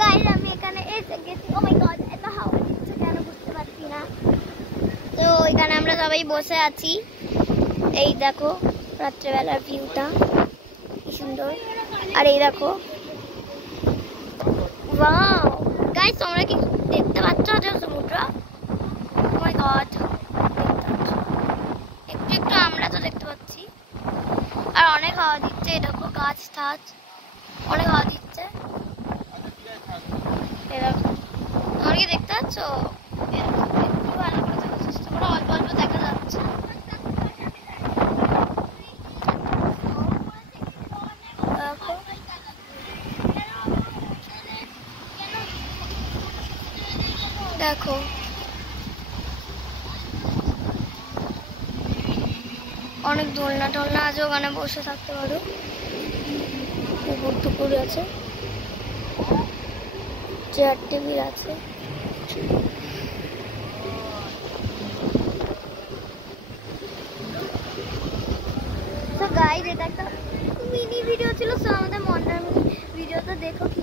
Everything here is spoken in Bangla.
গাইস আমি এখানে এসে গেছি। ও মাই গড, এত হাওয়া দিচ্ছে কেন বুঝতে পারছি না। তো এখানে আমরা সবাই বসে আছি। এই দেখো রাত্রেবেলার ভিউটা কি সুন্দর। আর এই দেখো, ওয়াও গাইস তোমরা কি দেখতে পাচ্ছ যে সমুদ্র? ও মাই গড, একটু একটু আমরা তো দেখতে পাচ্ছি। আর অনেক হাওয়া দিচ্ছে, এই দেখো গাছ টাছ অনেক হাওয়া দিচ্ছে। এরকম তোমরা কি দেখতে পাচ্ছ? একটু ভালো করে দেখার চেষ্টা করো, অল্প অল্প দেখা যাচ্ছে। দেখো অনেক দোলনা টোলনা আছে, ওখানে বসে থাকতে পারো। পুকুর টুকুর আছে, চেয়ার টেবিল আছে। তো গাইস এটা একটা মিনি ভিডিও ছিল, সো আমাদের মন্ডার ভিডিওটা দেখো কি